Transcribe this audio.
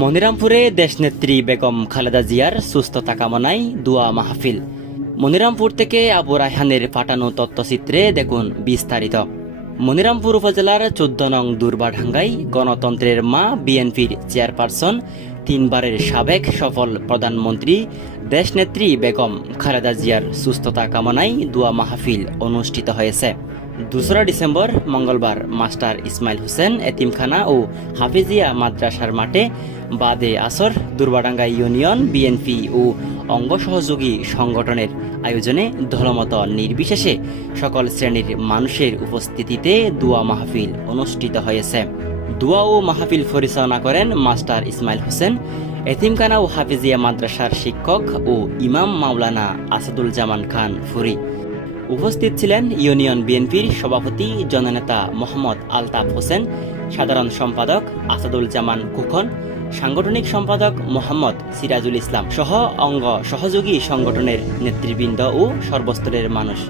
মনিরামপুরে দেশনেত্রী বেগম খালেদা জিয়ার সুস্থতা কামনায় দোয়া মাহফিল। মনিরামপুর থেকে আবু রায়হানের পাঠানো তথ্যচিত্রে দেখুন বিস্তারিত। মনিরামপুর উপজেলার 14 নং দুর্বাঢাঙ্গায় গণতন্ত্রের মা বিএনপির চেয়ারপারসন, 3 বারের সাবেক সফল প্রধানমন্ত্রী দেশনেত্রী বেগম খালেদা জিয়ার সুস্থতা কামনায় দোয়া মাহফিল অনুষ্ঠিত হয়েছে। 2 ডিসেম্বর মঙ্গলবার মাস্টার ইসমাইল হোসেন এতিমখানা ও হাফিজিয়া মাদ্রাসার মাঠে বাদে আসর দুর্বাডাঙ্গা ইউনিয়ন বিএনপি ও অঙ্গ সহযোগী সংগঠনের আয়োজনে দলমত নির্বিশেষে সকল শ্রেণীর মানুষের উপস্থিতিতে দোয়া মাহফিল অনুষ্ঠিত হয়েছে। দোয়া ও মাহফিল পরিচালনা করেন মাস্টার ইসমাইল হোসেন, এতিমখানা ও হাফিজিয়া মাদ্রাসার শিক্ষক ও ইমাম মাওলানা আসাদুল জামান খান ফুরি। উপস্থিত ছিলেন ইউনিয়ন বিএনপির সভাপতি জননেতা মোহাম্মদ আলতাফ হোসেন, সাধারণ সম্পাদক আসাদুল জামান খোকন, সাংগঠনিক সম্পাদক মোহাম্মদ সিরাজুল ইসলাম সহ অঙ্গ সহযোগী সংগঠনের নেতৃবৃন্দ ও সর্বস্তরের মানুষ।